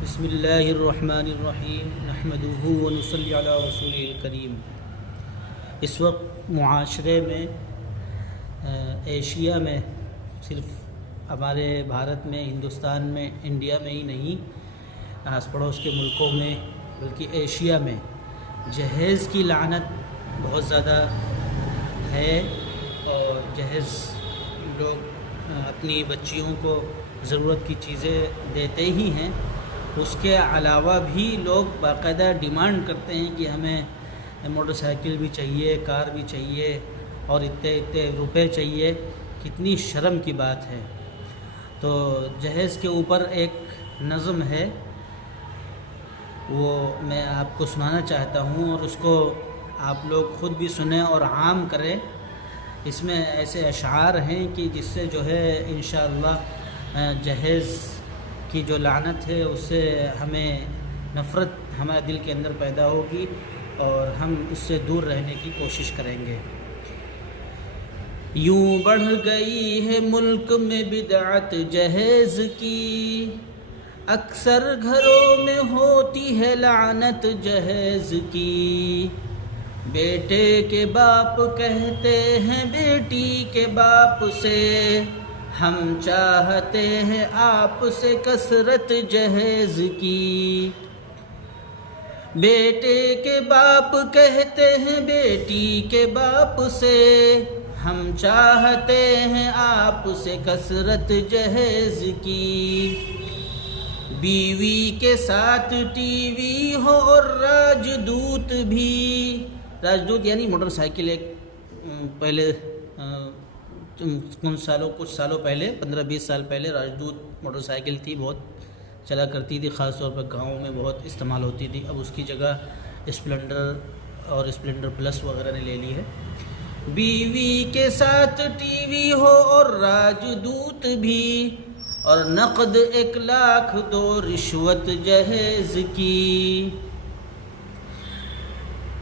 بسم اللہ الرحمن الرحیم نحمدہ ونصلی علی رسولہ الکریم۔ اس وقت معاشرے میں ایشیا میں، صرف ہمارے بھارت میں، ہندوستان میں، انڈیا میں ہی نہیں، آس پڑوس کے ملکوں میں بلکہ ایشیا میں جہیز کی لعنت بہت زیادہ ہے، اور جہیز لوگ اپنی بچیوں کو ضرورت کی چیزیں دیتے ہی ہیں، اس کے علاوہ بھی لوگ باقاعدہ ڈیمانڈ کرتے ہیں کہ ہمیں موٹر سائیکل بھی چاہیے، کار بھی چاہیے، اور اتنے روپے چاہیے۔ کتنی شرم کی بات ہے۔ تو جہیز کے اوپر ایک نظم ہے، وہ میں آپ کو سنانا چاہتا ہوں، اور اس کو آپ لوگ خود بھی سنیں اور عام کریں۔ اس میں ایسے اشعار ہیں کہ جس سے جو ہے انشاءاللہ جہیز کی جو لعنت ہے اس سے ہمیں نفرت ہمارے دل کے اندر پیدا ہوگی، اور ہم اس سے دور رہنے کی کوشش کریں گے۔ یوں بڑھ گئی ہے ملک میں بدعت جہیز کی، اکثر گھروں میں ہوتی ہے لعنت جہیز کی۔ بیٹے کے باپ کہتے ہیں بیٹی کے باپ سے، ہم چاہتے ہیں آپ سے کثرت جہیز کی۔ بیٹے کے باپ کہتے ہیں بیٹی کے باپ سے، ہم چاہتے ہیں آپ سے کثرت جہیز کی۔ بیوی کے ساتھ ٹی وی ہو اور راجدوت بھی، راجدوت یعنی موٹر سائیکل، ایک پہلے کچھ سالوں پہلے 15-20 سال پہلے راجدوت موٹر سائیکل تھی، بہت چلا کرتی تھی، خاص طور پر گاؤں میں بہت استعمال ہوتی تھی۔ اب اس کی جگہ اسپلنڈر اور اسپلنڈر پلس وغیرہ نے لے لی ہے۔ بیوی کے ساتھ ٹی وی ہو اور راجدوت بھی، اور نقد 1 لاکھ دو رشوت جہیز کی۔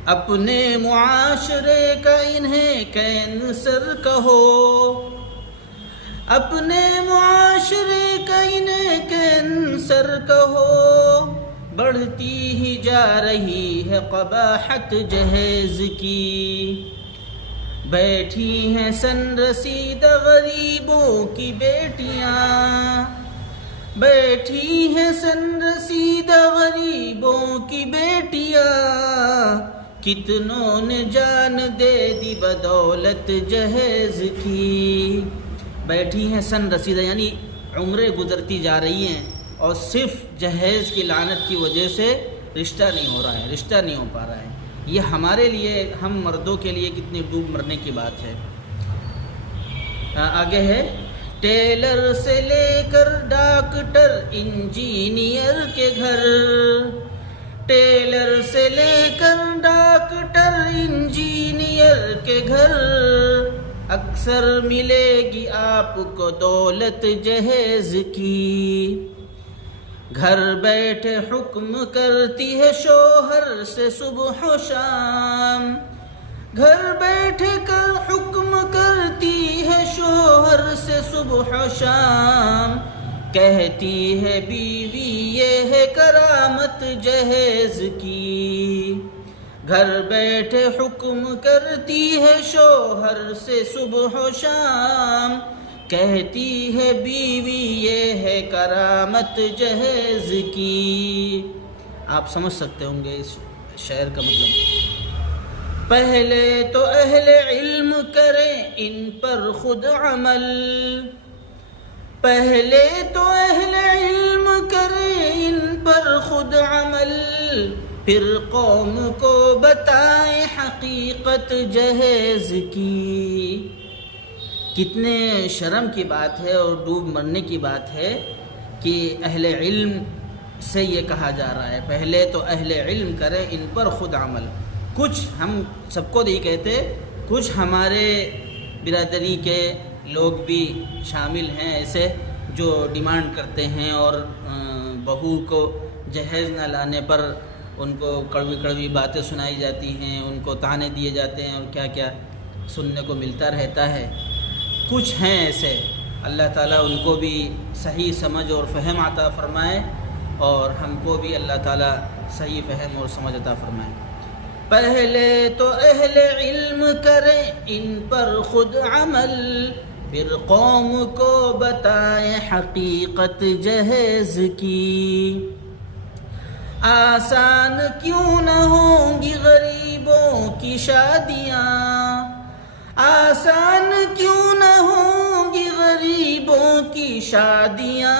اپنے معاشرے کا انہیں کینسر کہو، اپنے معاشرے کا انہیں کینسر کہو، بڑھتی ہی جا رہی ہے قباحت جہیز کی۔ بیٹھی ہیں سن رسیدہ غریبوں کی بیٹیاں، بیٹھی ہیں سن رسیدہ غریبوں کی بیٹیاں، کتنوں نے جان دے دی بدولت جہیز کی۔ بیٹھی ہیں سن رسیدہ یعنی عمریں گزرتی جا رہی ہیں، اور صرف جہیز کی لعنت کی وجہ سے رشتہ نہیں ہو رہا ہے، رشتہ نہیں ہو پا رہا ہے۔ یہ ہمارے لیے، ہم مردوں کے لیے کتنی ڈوب مرنے کی بات ہے۔ آگے ہے، ٹیلر سے لے کر ڈاکٹر انجینئر کے گھر، ٹیلر سے لے کر ڈاکٹر انجینئر کے گھر، اکثر ملے گی آپ کو دولت جہیز کی۔ گھر بیٹھے حکم کرتی ہے شوہر سے صبح و شام، گھر بیٹھے کر حکم کرتی ہے شوہر سے صبح و شام، کہتی ہے بیوی یہ ہے کرامت جہیز کی۔ گھر بیٹھے حکم کرتی ہے شوہر سے صبح و شام، کہتی ہے بیوی یہ ہے کرامت جہیز کی۔ آپ سمجھ سکتے ہوں گے اس شعر کا مطلب۔ پہلے تو اہل علم کریں ان پر خود عمل، پہلے تو اہل علم کریں ان پر خود عمل، پھر قوم کو بتائیں حقیقت جہیز کی۔ کتنے شرم کی بات ہے اور ڈوب مرنے کی بات ہے کہ اہل علم سے یہ کہا جا رہا ہے، پہلے تو اہل علم کریں ان پر خود عمل۔ کچھ ہم سب کو نہیں کہتے، کچھ ہمارے برادری کے لوگ بھی شامل ہیں ایسے جو ڈیمانڈ کرتے ہیں، اور بہو کو جہیز نہ لانے پر ان کو کڑوی کڑوی باتیں سنائی جاتی ہیں، ان کو طعنے دیے جاتے ہیں، اور کیا کیا سننے کو ملتا رہتا ہے۔ کچھ ہیں ایسے، اللہ تعالیٰ ان کو بھی صحیح سمجھ اور فہم عطا فرمائے، اور ہم کو بھی اللہ تعالیٰ صحیح فہم اور سمجھ عطا فرمائے۔ پہلے تو اہل علم کریں ان پر خود عمل، پھر قوم کو بتائیں حقیقت جہیز کی۔ آسان کیوں نہ ہوں گی غریبوں کی شادیاں، آسان کیوں نہ ہوں گی غریبوں کی شادیاں،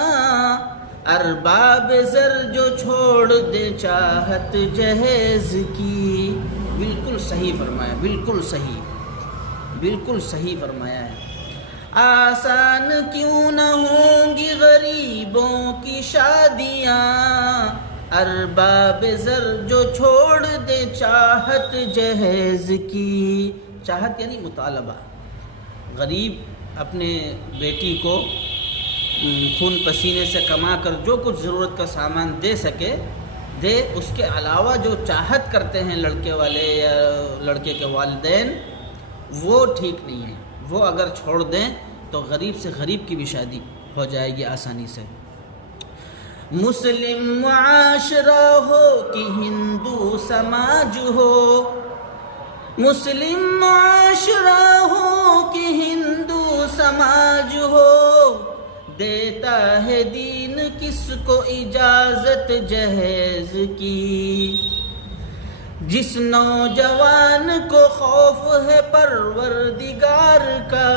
ارباب زر جو چھوڑ دے چاہت جہیز کی۔ بالکل صحیح فرمایا، بالکل صحیح فرمایا ہے۔ آسان کیوں نہ ہوں گی غریبوں کی شادیاں، ارباب زر جو چھوڑ دے چاہت جہیز کی۔ چاہت یعنی مطالبہ۔ غریب اپنے بیٹی کو خون پسینے سے کما کر جو کچھ ضرورت کا سامان دے سکے دے، اس کے علاوہ جو چاہت کرتے ہیں لڑکے والے یا لڑکے کے والدین، وہ ٹھیک نہیں ہے۔ وہ اگر چھوڑ دیں تو غریب سے غریب کی بھی شادی ہو جائے گی آسانی سے۔ مسلم معاشرہ ہو کہ ہندو سماج ہو، مسلم معاشرہ ہو کہ ہندو سماج ہو، دیتا ہے دین کس کو اجازت جہیز کی۔ جس نوجوان کو خوف ہے پروردگار کا،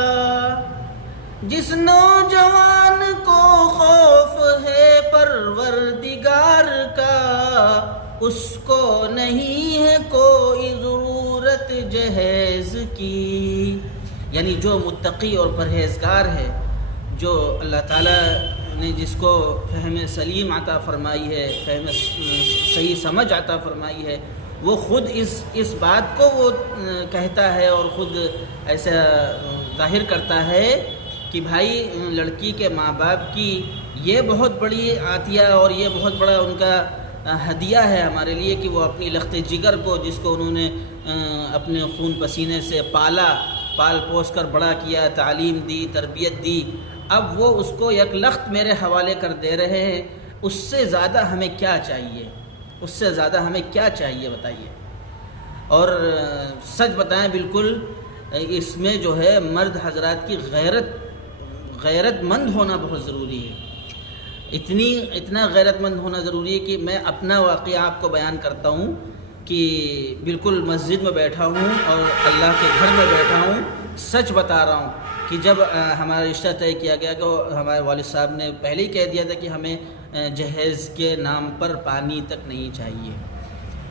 جس نوجوان کو خوف ہے پروردگار کا، اس کو نہیں ہے کوئی ضرورت جہیز کی۔ یعنی جو متقی اور پرہیزگار ہے، جو اللہ تعالیٰ نے جس کو فہم سلیم عطا فرمائی ہے، فہم صحیح سمجھ عطا فرمائی ہے، وہ خود اس بات کو وہ کہتا ہے اور خود ایسا ظاہر کرتا ہے کہ بھائی لڑکی کے ماں باپ کی یہ بہت بڑی عطیہ اور یہ بہت بڑا ان کا ہدیہ ہے ہمارے لیے کہ وہ اپنی لخت جگر کو، جس کو انہوں نے اپنے خون پسینے سے پال پوس کر بڑا کیا، تعلیم دی، تربیت دی، اب وہ اس کو یک لخت میرے حوالے کر دے رہے ہیں۔ اس سے زیادہ ہمیں کیا چاہیے؟ اس سے زیادہ ہمیں کیا چاہیے بتائیے؟ اور سچ بتائیں، بالکل اس میں جو ہے مرد حضرات کی غیرت مند ہونا بہت ضروری ہے۔ اتنا غیرت مند ہونا ضروری ہے کہ میں اپنا واقعہ آپ کو بیان کرتا ہوں کہ بالکل مسجد میں بیٹھا ہوں اور اللہ کے گھر میں بیٹھا ہوں، سچ بتا رہا ہوں کہ جب ہمارا رشتہ طے کیا گیا کہ ہمارے والد صاحب نے پہلے ہی کہہ دیا تھا کہ ہمیں جہیز کے نام پر پانی تک نہیں چاہیے،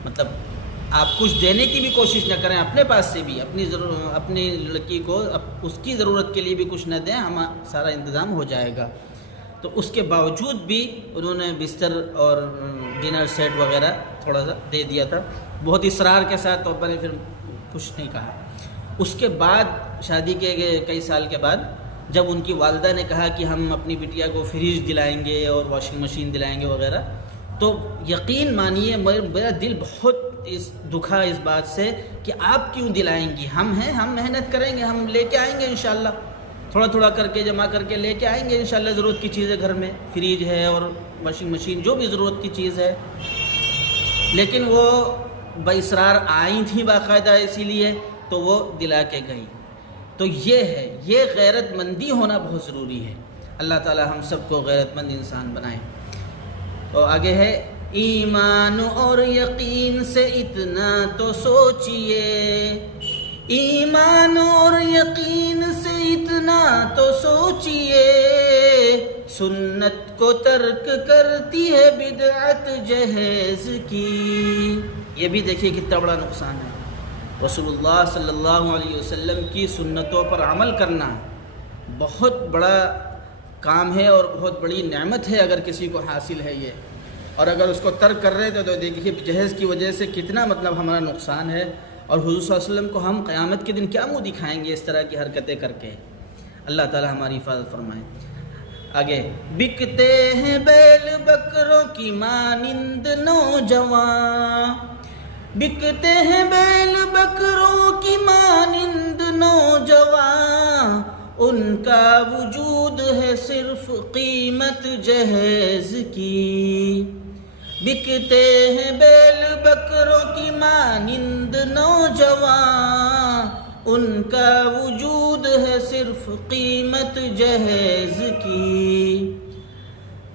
مطلب آپ کچھ دینے کی بھی کوشش نہ کریں اپنے پاس سے بھی، اپنی لڑکی کو اس کی ضرورت کے لیے بھی کچھ نہ دیں، سارا انتظام ہو جائے گا۔ تو اس کے باوجود بھی انہوں نے بستر اور ڈنر سیٹ وغیرہ تھوڑا سا دے دیا تھا، بہت اصرار کے ساتھ، تو میں نے پھر کچھ نہیں کہا۔ اس کے بعد شادی کے کئی سال کے بعد جب ان کی والدہ نے کہا کہ ہم اپنی بٹیا کو فریج دلائیں گے اور واشنگ مشین دلائیں گے وغیرہ، تو یقین مانیے میرا دل بہت دکھا اس بات سے کہ آپ کیوں دلائیں گی، ہم ہیں، ہم محنت کریں گے، ہم لے کے آئیں گے انشاءاللہ، تھوڑا تھوڑا کر کے جمع کر کے لے کے آئیں گے انشاءاللہ، ضرورت کی چیزیں گھر میں فریج ہے اور واشنگ مشین، جو بھی ضرورت کی چیز ہے۔ لیکن وہ باصرار آئی تھیں باقاعدہ، اسی لیے تو وہ دلا کے گئی۔ تو یہ غیرت مندی ہونا بہت ضروری ہے۔ اللہ تعالی ہم سب کو غیرت مند انسان بنائے۔ اور آگے ہے، ایمان اور یقین سے اتنا تو سوچئے، ایمان اور یقین سے اتنا تو سوچئے، سنت کو ترک کرتی ہے بدعت جہیز کی۔ یہ بھی دیکھیے کتنا بڑا نقصان ہے۔ رسول اللہ صلی اللہ علیہ وسلم کی سنتوں پر عمل کرنا بہت بڑا کام ہے اور بہت بڑی نعمت ہے اگر کسی کو حاصل ہے یہ، اور اگر اس کو ترک کر رہے تھے تو دیکھیے جہیز کی وجہ سے کتنا ہمارا نقصان ہے، اور حضور صلی اللہ علیہ وسلم کو ہم قیامت کے دن کیا منہ دکھائیں گے اس طرح کی حرکتیں کر کے۔ اللہ تعالی ہماری حفاظت فرمائے۔ آگے، بکتے ہیں بیل بکروں کی مانند نوجوان، بکتے ہیں بیل بکروں کی مانند نوجوان، ان کا وجود ہے صرف قیمت جہیز کی۔ بکتے ہیں بیل بکروں کی مانند نوجوان، ان کا وجود ہے صرف قیمت جہیز کی۔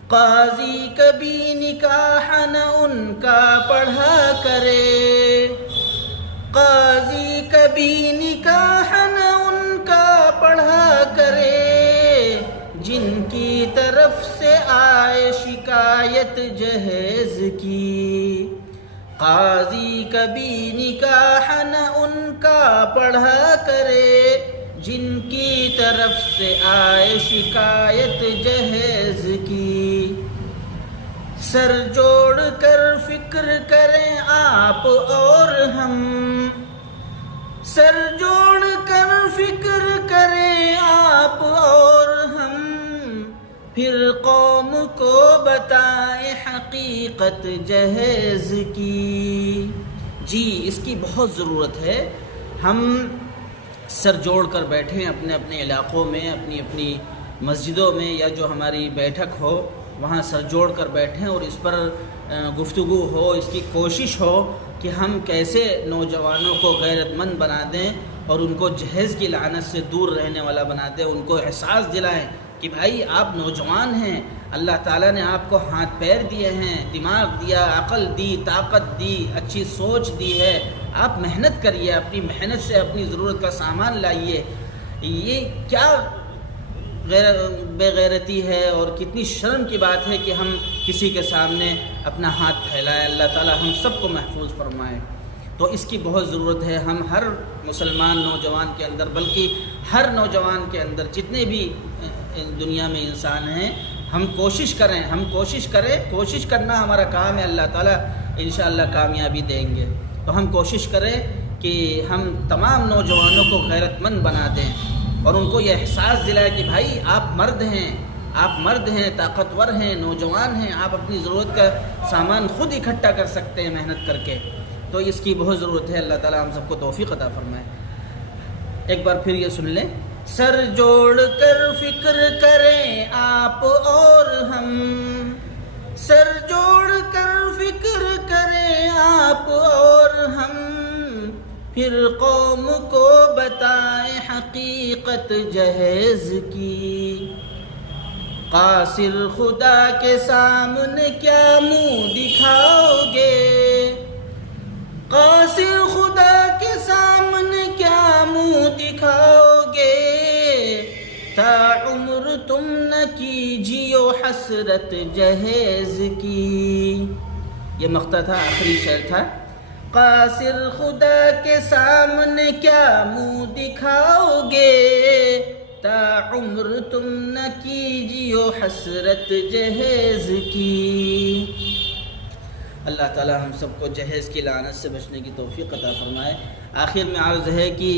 قاضی کبھی نکاح نہ ان کا پڑھا کرے، قاضی کبھی نکاح نہ ان کا پڑھا کرے، جن کی طرف سے آئے شکایت جہیز کی۔ قاضی کبھی نکاح نہ ان کا پڑھا کرے، جن کی طرف سے آئے شکایت جہیز کی۔ سر جوڑ کر فکر کریں آپ اور ہم، سر جوڑ کر فکر کریں آپ اور ہم، پھر قوم کو بتائیں حقیقت جہیز کی۔ جی اس کی بہت ضرورت ہے، ہم سر جوڑ کر بیٹھیں اپنے اپنے علاقوں میں، اپنی اپنی مسجدوں میں، یا جو ہماری بیٹھک ہو وہاں سر جوڑ کر بیٹھیں اور اس پر گفتگو ہو، اس کی کوشش ہو کہ ہم کیسے نوجوانوں کو غیرت مند بنا دیں اور ان کو جہیز کی لعنت سے دور رہنے والا بنا دیں، ان کو احساس دلائیں کہ بھائی آپ نوجوان ہیں، اللہ تعالیٰ نے آپ کو ہاتھ پیر دیے ہیں، دماغ دیا، عقل دی، طاقت دی، اچھی سوچ دی ہے، آپ محنت کریے، اپنی محنت سے اپنی ضرورت کا سامان لائیے۔ یہ کیا بے غیرتی ہے اور کتنی شرم کی بات ہے کہ ہم کسی کے سامنے اپنا ہاتھ پھیلائیں۔ اللہ تعالیٰ ہم سب کو محفوظ فرمائے۔ تو اس کی بہت ضرورت ہے، ہم ہر مسلمان نوجوان کے اندر، بلکہ ہر نوجوان کے اندر جتنے بھی دنیا میں انسان ہیں، ہم کوشش کریں، کوشش کرنا ہمارا کام ہے، اللہ تعالیٰ انشاءاللہ کامیابی دیں گے۔ تو ہم کوشش کریں کہ ہم تمام نوجوانوں کو غیرت مند بنا دیں اور ان کو یہ احساس دلائے کہ بھائی آپ مرد ہیں، طاقتور ہیں، نوجوان ہیں، آپ اپنی ضرورت کا سامان خود اکٹھا کر سکتے ہیں محنت کر کے۔ تو اس کی بہت ضرورت ہے، اللہ تعالیٰ ہم سب کو توفیق عطا فرمائے۔ ایک بار پھر یہ سن لیں، سر جوڑ کر فکر کریں آپ اور ہم، سر جوڑ کر فکر کریں آپ اور ہم، پھر قوم کو بتائیں حقیقت جہیز کی۔ قاصر خدا کے سامنے کیا منہ دکھاؤ گے، قاصر خدا کے سامنے کیا منہ دکھاؤ گے، تا عمر تم نہ کیجیو حسرت جہیز کی۔ یہ مقطع تھا، آخری شعر تھا۔ قاصر خدا کے سامنے کیا منہ دکھاؤ گے، تا عمر تم نہ کیجیو حسرت جہیز کی۔ اللہ تعالیٰ ہم سب کو جہیز کی لعنت سے بچنے کی توفیق عطا فرمائے۔ آخر میں عرض ہے کہ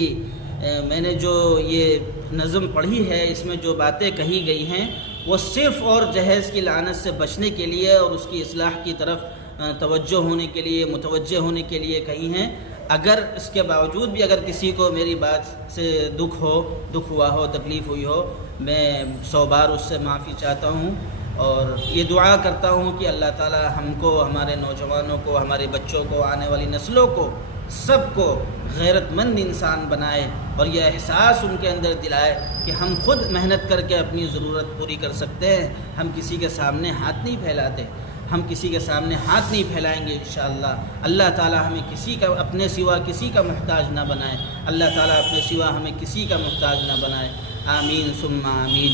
میں نے جو یہ نظم پڑھی ہے، اس میں جو باتیں کہی گئی ہیں وہ صرف اور جہیز کی لعنت سے بچنے کے لیے اور اس کی اصلاح کی طرف متوجہ ہونے کے لیے کہی ہیں۔ اگر اس کے باوجود بھی اگر کسی کو میری بات سے دکھ ہوا ہو، تکلیف ہوئی ہو، میں 100 بار اس سے معافی چاہتا ہوں اور یہ دعا کرتا ہوں کہ اللہ تعالی ہم کو، ہمارے نوجوانوں کو، ہمارے بچوں کو، آنے والی نسلوں کو، سب کو غیرت مند انسان بنائے اور یہ احساس ان کے اندر دلائے کہ ہم خود محنت کر کے اپنی ضرورت پوری کر سکتے ہیں، ہم کسی کے سامنے ہاتھ نہیں پھیلاتے، ہم کسی کے سامنے ہاتھ نہیں پھیلائیں گے انشاءاللہ۔ اللہ تعالیٰ ہمیں کسی کا اپنے سوا کسی کا محتاج نہ بنائے، اللہ تعالیٰ اپنے سوا ہمیں کسی کا محتاج نہ بنائے، آمین ثم آمین۔